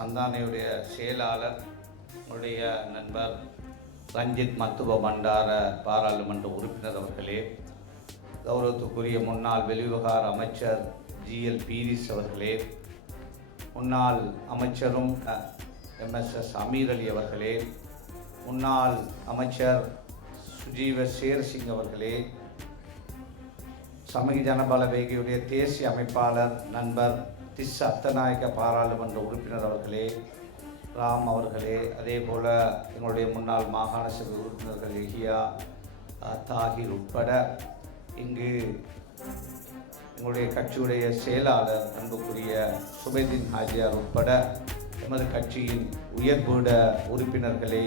சந்தானையுடைய செயலாளர் உடைய நண்பர் ரஞ்சித் மத்துவ பண்டார பாராளுமன்ற உறுப்பினர் அவர்களே கௌரவத்துக்குரிய முன்னாள் வெளிவிவகார அமைச்சர் ஜிஎல் பீரிஸ் அவர்களே முன்னாள் அமைச்சரும் எம்எஸ்எஸ் அமீர் அலி அவர்களே முன்னாள் அமைச்சர் சுஜீவ சேர்சிங் அவர்களே சமூக ஜனபல வேகியுடைய தேசிய அமைப்பாளர் நண்பர் திஸ் சத்தநாயக பாராளுமன்ற உறுப்பினர் அவர்களே ராம் அவர்களே அதே போல் எங்களுடைய முன்னாள் மாகாண சபை உறுப்பினர்கள் எஹியா தாகிர் உட்பட இங்கு எங்களுடைய கட்சியுடைய செயலாளர் அன்புக்குரிய சுபைதீன் ஹாஜியார் உட்பட எமது கட்சியின் உயர்பீட உறுப்பினர்களே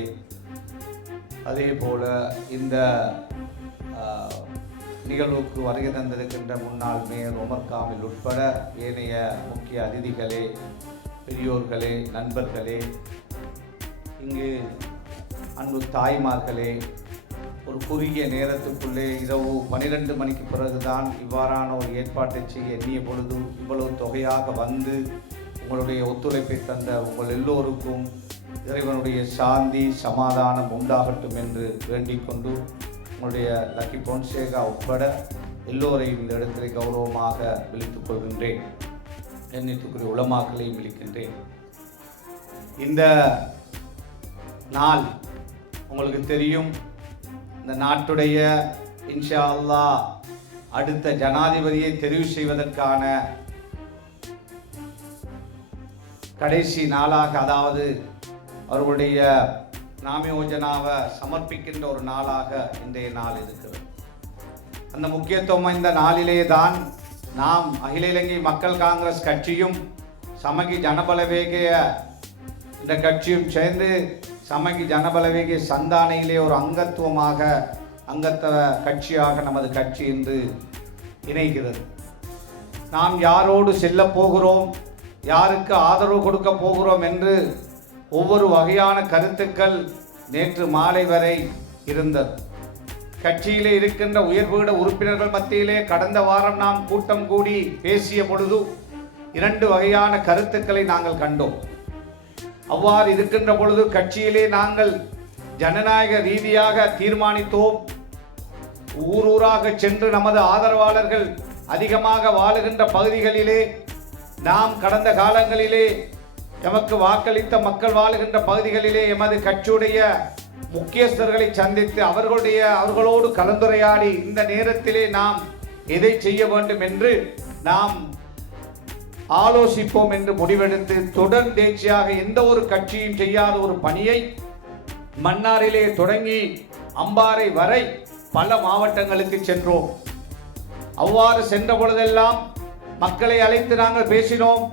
அதே போல் இந்த நிகழ்வுக்கு வருகை தந்திருக்கின்ற முன்னாள் மேயர் உமர் காமில் உட்பட ஏனைய முக்கிய அதிதிகளே பெரியோர்களே நண்பர்களே இங்கு அன்பு தாய்மார்களே ஒரு குறுகிய நேரத்துக்குள்ளே இரவு பனிரெண்டு மணிக்கு பிறகுதான் இவ்வாறான ஒரு ஏற்பாட்டை செய்ய எண்ணிய பொழுது இவ்வளவு தொகையாக வந்து உங்களுடைய ஒத்துழைப்பை தந்த உங்கள் எல்லோருக்கும் இறைவனுடைய சாந்தி சமாதானம் உண்டாகட்டும் என்று வேண்டிக் கொண்டு உங்களுடைய லக்கி பொன்சேகா உட்பட எல்லோரையும் இந்த இடத்திலே கௌரவமாக விழித்துக் கொள்கின்றேன். எண்ணித்துக்குரிய உளமாக்களையும் விழிக்கின்றேன். இந்த நாள் உங்களுக்கு தெரியும். இந்த நாட்டுடைய இன்ஷா அல்லா அடுத்த ஜனாதிபதியை தெரிவு செய்வதற்கான கடைசி நாளாக அதாவது அவர்களுடைய நாமயோஜனாவை சமர்ப்பிக்கின்ற ஒரு நாளாக இன்றைய நாள் இருக்கிறது. அந்த முக்கியத்துவம் வாய்ந்த நாளிலே தான் நாம் அகில இலங்கை மக்கள் காங்கிரஸ் கட்சியும் சமகி ஜனபலவேகைய இந்த கட்சியும் சேர்ந்து சமகி ஜனபலவேகிய சந்தானையிலே ஒரு அங்கத்துவமாக அங்கத்துவ கட்சியாக நமது கட்சி என்று இணைகிறது. நாம் யாரோடு செல்ல போகிறோம்? யாருக்கு ஆதரவு கொடுக்க போகிறோம் என்று ஒவ்வொரு வகையான கருத்துக்கள் நேற்று மாலை வரை இருந்தது. கட்சியிலே இருக்கின்ற உயர்வீட உறுப்பினர்கள் மத்தியிலே கடந்த வாரம் நாம் கூட்டம் கூடி பேசிய பொழுது இரண்டு வகையான கருத்துக்களை நாங்கள் கண்டோம். அவ்வாறு இருக்கின்ற பொழுது கட்சியிலே நாங்கள் ஜனநாயக ரீதியாக தீர்மானித்தோம். ஊர் ஊராக சென்று நமது ஆதரவாளர்கள் அதிகமாக வாழுகின்ற பகுதிகளிலே நாம் கடந்த காலங்களிலே எமக்கு வாக்களித்த மக்கள் வாழுகின்ற பகுதிகளிலே எமது கட்சியுடைய முக்கியஸ்தர்களை சந்தித்து அவர்களுடைய அவர்களோடு கலந்துரையாடி இந்த நேரத்திலே நாம் எதை செய்ய வேண்டும் என்று நாம் ஆலோசிப்போம் என்று முடிவெடுத்து தொடர்ந்தேர்ச்சியாக எந்த ஒரு கட்சியும் செய்யாத ஒரு பணியை மன்னாரிலே தொடங்கி அம்பாறை வரை பல மாவட்டங்களுக்கு சென்றோம். அவ்வாறு சென்ற பொழுதெல்லாம் மக்களை அழைத்து நாங்கள் பேசினோம்.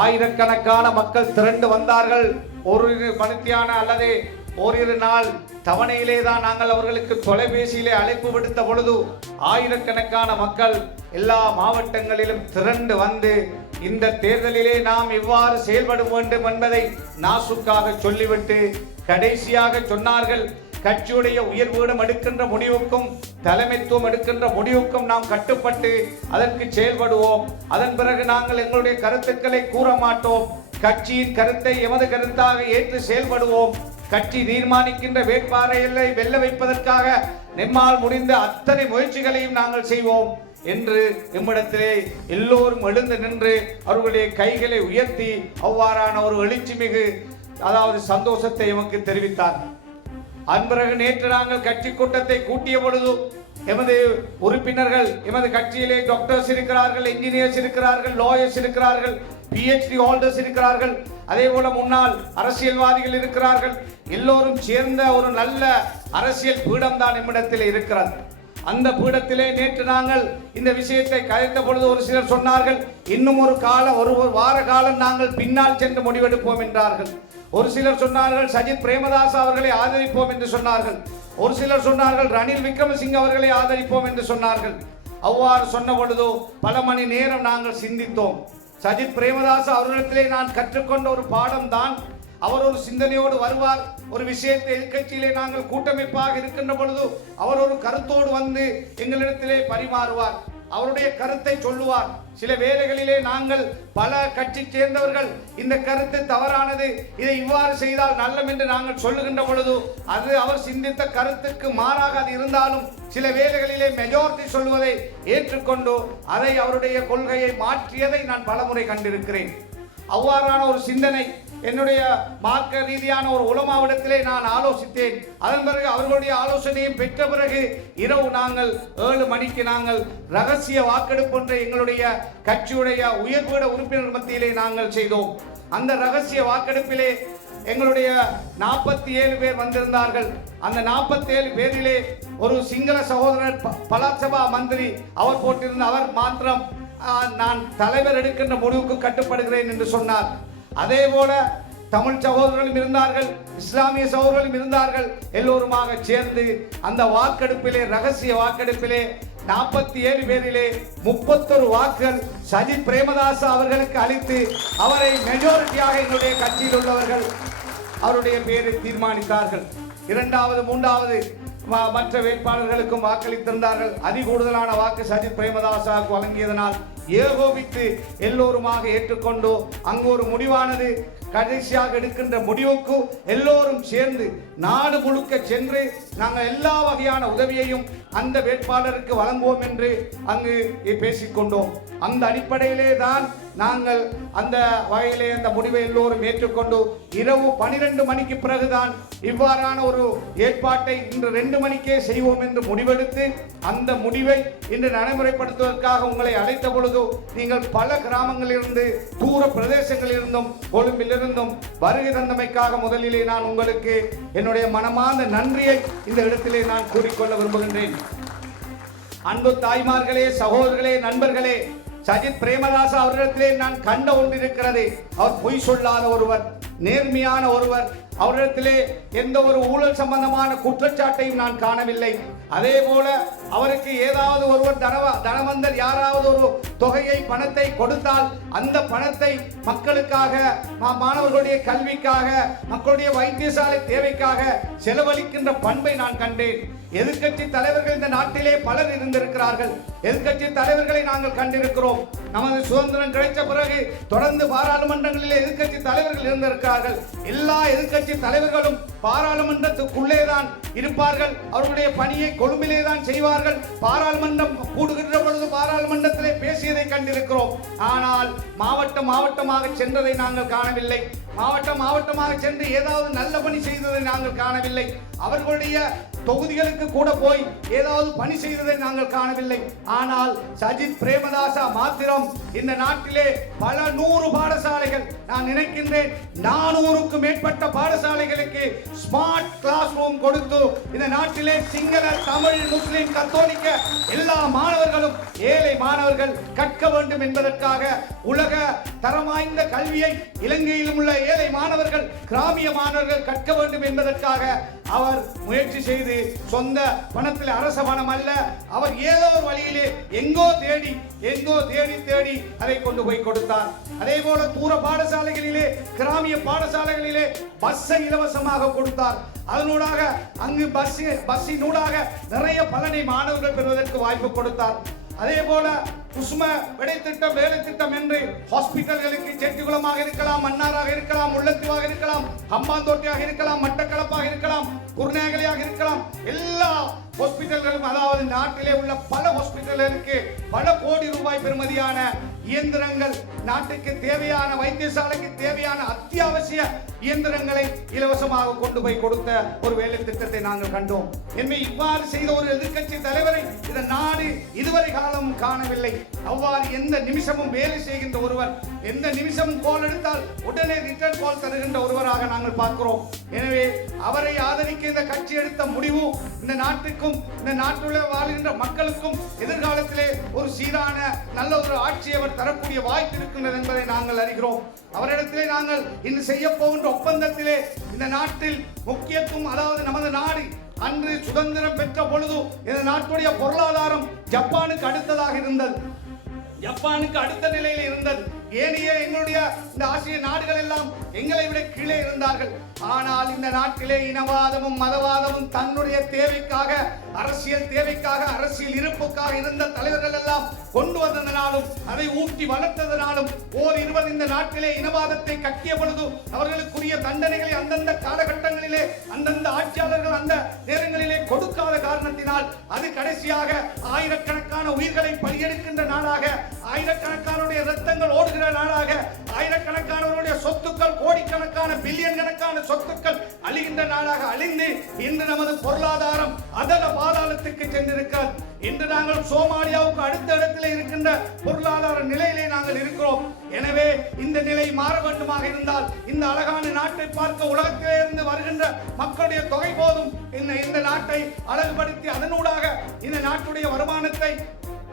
ஆயிரக்கணக்கான மக்கள் திரண்டு வந்தார்கள். ஒரு மணித்தியான அல்லது ஓரிரு நாள் தவணையிலே தான் நாங்கள் அவர்களுக்கு தொலைபேசியிலே அழைப்பு விடுத்த பொழுது ஆயிரக்கணக்கான மக்கள் எல்லா மாவட்டங்களிலும் திரண்டு வந்து இந்த தேர்தலிலே நாம் இவ்வாறு செயல்பட வேண்டும் என்பதை நாசுக்காக சொல்லிவிட்டு கடைசியாக சொன்னார்கள். கட்சியுடைய உயர்வீடம் எடுக்கின்ற முடிவுக்கும் தலைமைத்துவம் எடுக்கின்ற முடிவுக்கும் நாம் கட்டுப்பட்டு அதற்கு செயல்படுவோம். அதன் பிறகு நாங்கள் எங்களுடைய கருத்துக்களை கூற மாட்டோம். கட்சியின் கருத்தை எமது கருத்தாக ஏற்று செயல்படுவோம். கட்சி தீர்மானிக்கின்ற வேட்பாளர்களை வெல்ல வைப்பதற்காக நம்மால் முடிந்த அத்தனை முயற்சிகளையும் நாங்கள் செய்வோம் என்று நம்மிடத்திலே எல்லோரும் எழுந்து நின்று அவர்களுடைய கைகளை உயர்த்தி அவ்வாறான ஒரு எழுச்சி மிகு அதாவது சந்தோஷத்தை எமக்கு தெரிவித்தார் அன்பிறகு நேற்று நாங்கள் கட்சி கூட்டத்தை கூட்டிய பொழுது எமது உறுப்பினர்கள் எமது கட்சியிலே டாக்டர்ஸ் இருக்கிறார்கள் இன்ஜினியர்ஸ் இருக்கிறார்கள் லாயர்ஸ் இருக்கிறார்கள் பிஹெச்டி ஹோல்டர்ஸ் இருக்கிறார்கள். அதே போல முன்னாள் அரசியல்வாதிகள் இருக்கிறார்கள். எல்லோரும் சேர்ந்த ஒரு நல்ல அரசியல் பீடம் தான் நம்மிடத்தில் இருக்கிறது. அந்த பீடத்திலே நேற்று நாங்கள் இந்த விஷயத்தை கலைத்த பொழுது ஒரு சிலர் சொன்னார்கள் இன்னும் ஒரு காலம் ஒரு வார காலம் நாங்கள் பின்னால் சென்று முடிவெடுப்போம் என்றார்கள். ஒரு சிலர் சொன்னார்கள் சஜித் பிரேமதாஸ் அவர்களை ஆதரிப்போம் என்று சொன்னார்கள். ஒரு சிலர் சொன்னார்கள் ரணில் விக்ரமசிங்க அவர்களை ஆதரிப்போம் என்று சொன்னார்கள். அவ்வாறு சொன்ன பொழுதோ பல மணி நேரம் நாங்கள் சிந்தித்தோம். சஜித் பிரேமதாஸ் அவர்களிடத்திலே நான் கற்றுக்கொண்ட ஒரு பாடம் தான். அவர் ஒரு சிந்தனையோடு வருவார். ஒரு விஷயத்தை எதிர்கட்சியிலே நாங்கள் கூட்டமைப்பாக இருக்கின்ற பொழுது அவர் ஒரு கருத்தோடு வந்து எங்களிடத்திலே பரிமாறுவார். அவருடைய கருத்தை சொல்லுவார். சில வேலைகளிலே நாங்கள் பல கட்சி சேர்ந்தவர்கள் இந்த கருத்து தவறானது இதை இவ்வாறு செய்தால் நல்லம் என்று நாங்கள் சொல்லுகின்ற பொழுது அது அவர் சிந்தித்த கருத்துக்கு மாறாக அது இருந்தாலும் சில வேலைகளிலே மெஜாரிட்டி சொல்வதை ஏற்றுக்கொண்டு அதை அவருடைய கொள்கையை மாற்றியதை நான் பலமுறை கண்டிருக்கிறேன். அவ்வாறான ஒரு சிந்தனை என்னுடைய மார்க்க ரீதியான ஒரு உலமாவிடத்திலே நான் ஆலோசித்தேன். அதன் பிறகு அவர்களுடைய ஆலோசனையை பெற்ற பிறகு இரவு நாங்கள் ஏழு மணிக்கு நாங்கள் ரகசிய வாக்கெடுப்பு ஒன்றை எங்களுடைய கட்சியுடைய உயர்வீட உறுப்பினர் மத்தியிலே நாங்கள் செய்தோம். அந்த ரகசிய வாக்கெடுப்பிலே எங்களுடைய நாற்பத்தி ஏழு பேர் வந்திருந்தார்கள். அந்த நாற்பத்தி ஏழு பேரிலே ஒரு சிங்கள சகோதரர் ப- பலாத்சபா மந்திரி அவர் போட்டிருந்த அவர் மாத்திரம் நான் தலைவர் எடுக்கின்ற முடிவுக்கு கட்டுப்படுகிறேன் என்று சொன்னார். அதே போல தமிழ் சகோதரர்களும் இருந்தார்கள் இஸ்லாமிய சகோதரர்களும் இருந்தார்கள். எல்லோருமாக சேர்ந்து அந்த வாக்கெடுப்பிலே ரகசிய வாக்கெடுப்பிலே நாற்பத்தி ஏழு பேரிலே முப்பத்தொரு வாக்குகள் சஜித் பிரேமதாச அவர்களுக்கு அளித்து அவரை மெஜாரிட்டியாக எங்களுடைய கட்சியில் உள்ளவர்கள் அவருடைய பேரை தீர்மானித்தார்கள். இரண்டாவது மூன்றாவது ம- மற்ற வேட்பாளர்களுக்கும் வாக்களித்திருந்தார்கள். அதிகூடுதலான வாக்கு சஜித் பிரேமதாசாவுக்கு வழங்கியதனால் ஏகோபித்து எல்லோருமாக ஏற்றுக்கொண்டோ அங்கு ஒரு முடிவானது. கடைசியாக எடுக்கின்ற முடிவுக்கு எல்லோரும் சேர்ந்து நாடு முழுக்க சென்று நாங்கள் எல்லா வகையான உதவியையும் அந்த வேட்பாளருக்கு வழங்குவோம் என்று அங்கு பேசிக்கொண்டோம். அந்த அடிப்படையிலே தான் நாங்கள் அந்த வகையிலே அந்த முடிவை எல்லோரும் ஏற்றுக்கொண்டு இரவு பனிரெண்டு மணிக்கு பிறகுதான் இவ்வாறான ஒரு ஏற்பாட்டை இன்று ரெண்டு மணிக்கே செய்வோம் என்று முடிவெடுத்து அந்த முடிவை இன்று நடைமுறைப்படுத்துவதற்காக உங்களை அழைத்த பொழுது நீங்கள் பல கிராமங்களிலிருந்து தூர பிரதேசங்களிலிருந்தும் கொழும்பிலிருந்தும் வருகை தந்தமைக்காக முதலிலே நான் உங்களுக்கு என்னுடைய மனமார்ந்த நன்றியை இந்த இடத்திலே நான் கூறிக்கொள்ள விரும்புகின்றேன். அன்பு தாய்மார்களே சகோதரர்களே நண்பர்களே சஜித் பிரேமதாச அவரிடத்திலே நான் கண்ட ஒன்று இருக்கிறது அவர் பொய் சொல்லாத ஒருவர் நேர்மையான ஒருவர். அவரிடத்திலே எந்த ஒரு ஊழல் சம்பந்தமான குற்றச்சாட்டையும் நான் காணவில்லை. அதே போல அவருக்கு ஏதாவது ஒருவர் தனவ தனவந்தர் யாராவது ஒரு தொகையை பணத்தை கொடுத்தால் அந்த பணத்தை மக்களுக்காக மாணவர்களுடைய கல்விக்காக மக்களுடைய வைத்தியசாலை தேவைக்காக செலவழிக்கின்ற பண்பை நான் கண்டேன். எதிர்க்கட்சி தலைவர்கள் இந்த நாட்டிலே பலர் இருந்திருக்கிறார்கள். எதிர்க்கட்சி தலைவர்களை நாங்கள் கண்டிருக்கிறோம். நமது சுதந்திரம் கிடைத்த பிறகு தொடர்ந்து பாராளுமன்றங்களிலே எதிர்க்கட்சி தலைவர்கள் இருந்திருக்கிறார்கள். எல்லா எதிர்க்கட்சி தலைவர்களும் பாராளுமன்றத்துக்குள்ளே தான் இருப்பார்கள். அவர்களுடைய பணியை கொழும்பிலே தான் செய்வார்கள். பாராளுமன்றம் கூடுகின்ற பொழுது பாராளுமன்றத்திலே பேசியதை கண்டிருக்கிறோம். ஆனால் மாவட்டம் மாவட்டமாக சென்றதை நாங்கள் காணவில்லை. மாவட்டம் மாவட்டமாக சென்று ஏதாவது நல்ல பணி செய்ததை நாங்கள் காணவில்லை. அவர்களுடைய தொகுதிகளுக்கு கூட போய் ஏதாவது பணி செய்ததை நாங்கள் காணவில்லை. ஆனால் சஜித் பிரேமதாசா மாத்திரம் இந்த நாட்டிலே பல நூறு பாடசாலைகள் நான் நினைக்கின்றேன். நானூறுக்கு மேற்பட்ட பாடசாலைகளுக்கு ஸ்மார்ட் கிளாஸ் ரூம் கொடுத்து இந்த நாட்டிலே சிங்கள தமிழ் முஸ்லிம் கத்தோலிக்க எல்லா மாணவர்களும் ஏழை மாணவர்கள் கற்க வேண்டும் என்பதற்காக உலக தரம் வாய்ந்த கல்வியை இலங்கையிலும் உள்ள ஏழை மாணவர்கள் கிராமிய மாணவர்கள் கற்க வேண்டும் என்பதற்காக அவர் முயற்சி செய்து சொந்த பணத்தில் அரச பணம் அல்ல அவர் ஏதோ ஒரு வழியிலே எங்கோ தேடி எங்கோ தேடி தேடி அதை கொண்டு போய் கொடுத்தார். அதே போல தூர பாடசாலைகளிலே கிராமிய பாடசாலைகளிலே பஸ்ஸை இலவசமாக கொடுத்தார். அதனூடாக அங்கு பஸ் பஸ்ஸினூடாக நிறைய பலனை மாணவர்கள் பெறுவதற்கு வாய்ப்பு கொடுத்தார். அதே போல குசும விடை திட்டம் வேலை திட்டம் என்று ஹாஸ்பிட்டல்களுக்கு செட்டிகுளமாக இருக்கலாம் மன்னாராக இருக்கலாம் உள்ளத்துவாக இருக்கலாம் ஹம்பாந்தோட்டையாக இருக்கலாம் மட்டக்களப்பாக இருக்கலாம் குருநேகலையாக இருக்கலாம் எல்லா ஹாஸ்பிட்டல்களும் அதாவது நாட்டிலே உள்ள பல ஹாஸ்பிட்டல்களுக்கு பல கோடி ரூபாய் பெறுமதியான இயந்திரங்கள் நாட்டுக்கு தேவையான வைத்தியசாலைக்கு தேவையான அத்தியாவசிய இயந்திரங்களை இலவசமாக கொண்டு போய் கொடுத்த ஒரு வேலை திட்டத்தை நாங்கள் கண்டோம். என்னை இவ்வாறு செய்த ஒரு எதிர்க்கட்சி தலைவரை இந்த நாடு இதுவரை காலம் காணவில்லை. அவ்வாறு எந்த நிமிஷமும் வேலை செய்கின்ற ஒருவர் எந்த நிமிஷமும் கோல் எடுத்தால் உடனே ரிட்டர்ன் கால் தருகின்ற ஒருவராக நாங்கள் பார்க்கிறோம். எனவே அவரை ஆதரிக்க இந்த கட்சி எடுத்த முடிவு இந்த நாட்டுக்கும் இந்த நாட்டில் வாழ்கின்ற மக்களுக்கும் எதிர்காலத்திலே ஒரு சீரான நல்ல ஒரு ஆட்சியை அவர் தரக்கூடிய வாய்ப்பு இருக்கின்றது என்பதை நாங்கள் அறிகிறோம். அவரிடத்திலே நாங்கள் இன்று செய்ய போகின்ற ஒப்பந்தத்திலே இந்த நாட்டில் முக்கியத்துவம் அதாவது நமது நாடு அன்று சுதந்திரம் பெற்ற பொழுது இந்த நாட்டுடைய பொருளாதாரம் ஜப்பானுக்கு அடுத்ததாக இருந்தது. ஜப்பானுக்கு அடுத்த நிலையில் இருந்தது. ஏனைய எங்களுடைய இந்த ஆசிய நாடுகள் எல்லாம் எங்களை விட கீழே இருந்தார்கள். ஆனால் இந்த நாட்டிலே இனவாதமும் மதவாதமும் தன்னுடைய தேவைக்காக அரசியல் தேவைக்காக அரசியல் இருப்புக்காக இருந்த தலைவர்கள் எல்லாம் கொண்டு வந்ததனாலும் அதை ஊட்டி வளர்த்ததனாலும் ஓர் இருவர் இந்த நாட்டிலே இனவாதத்தை கட்டிய பொழுது அவர்களுக்குரிய தண்டனைகளை அந்தந்த காலகட்டங்களிலே அந்தந்த ஆட்சியாளர்கள் அந்த நேரங்களிலே கொடுக்காத காரணத்தினால் அது கடைசியாக ஆயிரக்கணக்கான உயிர்களை பலியெடுக்கின்ற நாடாக ஆயிரக்கணக்கானுடைய ரத்தங்கள் ஓடுகிற நாடாக ஆயிரக்கணக்கான சொத்துக்கள் கோடிக்கணக்கான பில்லியன் கணக்கான சொத்துக்கள் அழிகின்ற நாடாக அழிந்து இன்று நமது பொருளாதாரம் அதர பாதாளத்துக்கு சென்றிருக்கிறது. இன்று நாங்கள் சோமாலியாவுக்கு அடுத்த இடத்துல இருக்கின்ற பொருளாதார நிலையிலே நாங்கள் இருக்கிறோம். எனவே இந்த நிலை மாற வேண்டுமாக இருந்தால் இந்த அழகான நாட்டை பார்க்க உலகத்திலே இருந்து வருகின்ற மக்களுடைய தொகை போதும். இந்த இந்த நாட்டை அழகுபடுத்தி அதனூடாக இந்த நாட்டுடைய வருமானத்தை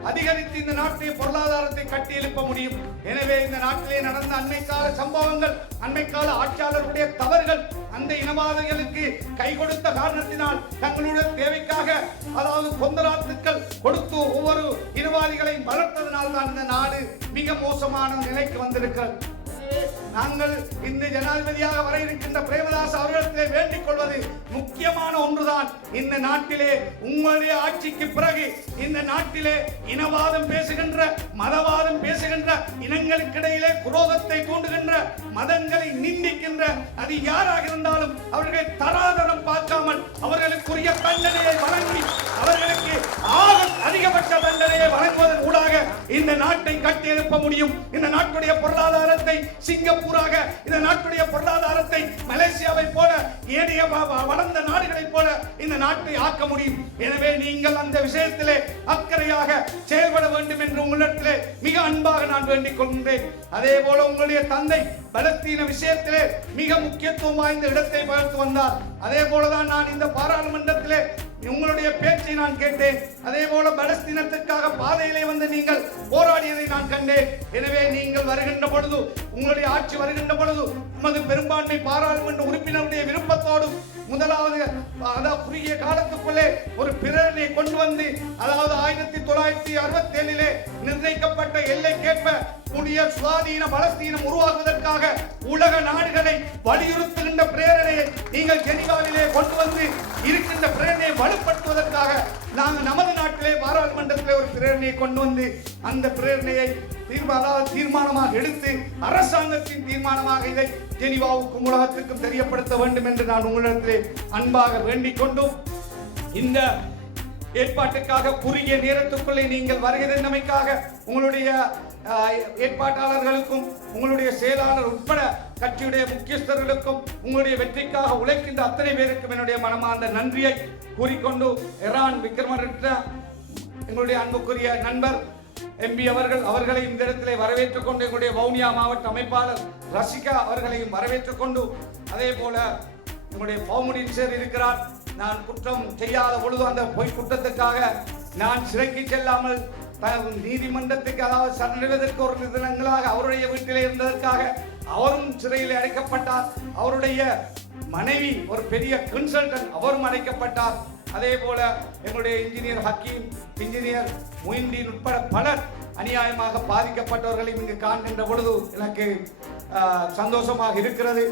அதிகரித்து இந்த நாட்டின் பொருளாதாரத்தை கட்டி எழுப்ப முடியும். எனவே இந்த நாட்டிலே நடந்த அண்மை கால சம்பவங்கள் அண்மை கால ஆட்சியாளர்களுடைய தவறுகள் அந்த இனவாதிகளுக்கு கை கொடுத்த காரணத்தினால் தங்களுடைய தேவைக்காக அதாவது கொந்தராத்துக்கள் கொடுத்து ஒவ்வொரு இனவாதிகளையும் வளர்த்ததனால் தான் இந்த நாடு மிக மோசமான நிலைக்கு வந்திருக்கிறது. நாங்கள் இந்த ஜனாதிபதியாக வர இருக்கின்ற பிரேமதாஸ் அவர்களிடத்திலே வேண்டிக் கொள்வது முக்கியமான ஒன்றுதான். இந்த நாட்டிலே உங்களுடைய ஆட்சிக்கு பிறகு இந்த நாட்டிலே இனவாதம் பேசுகின்ற மதவாதம் பேசுகின்ற இனங்களுக்கிடையிலே குரோதத்தை தூண்டுகின்ற மதங்களை நிந்திக்கின்ற அது யாராக இருந்தாலும் அவர்களை தராதரம் பார்க்காமல் அவர்களுக்குரிய தண்டனையை வழங்கி அவர்களுக்கு ஆக அதிகபட்ச தண்டனையை வழங்குவதன் ஊடாக இந்த நாட்டை கட்டி எழுப்ப முடியும். இந்த நாட்டுடைய பொருளாதாரத்தை சிங்கப்பூராக இந்த நாட்டுடைய பொருளாதாரத்தை மலேசியாவை போல ஏனைய வளர்ந்த நாடுகளைப் போல இந்த நாட்டை ஆக்க முடியும். எனவே நீங்கள் அந்த விஷயத்திலே அக்கறையாக செயல்பட வேண்டும் என்று உங்களிடத்திலே மிக அன்பாக நான் வேண்டிக் கொள்கின்றேன். அதே போல உங்களுடைய தந்தை பலத்தீன விஷயத்திலே மிக முக்கியத்துவம் வாய்ந்த இடத்தை பகிர்ந்து வந்தார். அதே போலதான் நான் இந்த பாராளுமன்றத்திலே உங்களுடைய பேச்சை நான் கேட்டேன். அதே போல பலஸ்தீனத்திற்காக பாதையிலே வந்து நீங்கள் போராடியதை நான் கண்டேன். எனவே நீங்கள் வருகின்ற பொழுது உங்களுடைய ஆட்சி வருகின்ற பொழுது உமது பெரும்பான்மை பாராளுமன்ற உறுப்பினருடைய விருப்பத்தோடும் முதலாவது அதாவது குறுகிய காலத்துக்குள்ளே ஒரு பிறனை கொண்டு வந்து அதாவது ஆயிரத்தி தொள்ளாயிரத்தி அறுபத்தி ஏழிலே நிர்ணயிக்கப்பட்ட எல்லைக்கேற்ப புதிய சுவாதீன பலஸ்தீனம் உருவாக்குவதற்காக உலக நாடுகளை வலியுறுத்துகின்ற பிரேரணையை நீங்கள் ஜெனிவாவிலே கொண்டு வந்து இருக்கின்ற பிரேரணையை வலுப்படுத்துவதற்காக நாங்கள் நமது நாட்டிலே பாராளுமன்றத்திலே ஒரு பிரேரணையை கொண்டு வந்து அந்த பிரேரணையை தீர்மா- அதாவது தீர்மானமாக எடுத்து அரசாங்கத்தின் தீர்மானமாக இதை ஜெனிவாவுக்கும் உலகத்திற்கும் தெரியப்படுத்த வேண்டும் என்று நான் உங்களிடத்திலே அன்பாக வேண்டிக் கொண்டும். இந்த ஏற்பாட்டுக்காக குறுகிய நேரத்துக்குள்ளே நீங்கள் வருகை தந்தமைக்காக உங்களுடைய ஏற்பாட்டாளர்களுக்கும் உங்களுடைய செயலாளர் உட்பட கட்சியுடைய முக்கியஸ்தர்களுக்கும் உங்களுடைய வெற்றிக்காக உழைக்கின்ற அத்தனை பேருக்கும் என்னுடைய மனமார்ந்த நன்றியை கூறிக்கொண்டு இரான் விக்ரமரட்ன எங்களுடைய அன்புக்குரிய நண்பர் எம்பி அவர்கள் அவர்களை இந்த இடத்திலே வரவேற்றுக் கொண்டு எங்களுடைய வவுனியா மாவட்ட அமைப்பாளர் ரசிகா அவர்களையும் வரவேற்றுக் கொண்டு அதே போல எங்களுடைய பவுமுடியில் சேர் இருக்கிறார். நான் குற்றம் செய்யாத பொழுது அந்த பொய் குற்றத்துக்காக நான் சிறைக்கு செல்லாமல் நீதிமன்றத்துக்கு அதாவது சரணடைவதற்கு ஒரு தினங்களாக அவருடைய வீட்டிலே இருந்ததற்காக அவரும் சிறையில் அடைக்கப்பட்டார். அவருடைய மனைவி ஒரு பெரிய கன்சல்டன்ட் அவரும் அடைக்கப்பட்டார். அதே போல எங்களுடைய இன்ஜினியர் ஹக்கீம் இன்ஜினியர் மொயின்தீன் உட்பட பலர் அநியாயமாக பாதிக்கப்பட்டவர்களையும் இங்கு காண்கின்ற பொழுது எனக்கு சந்தோஷமாக இருக்கிறது.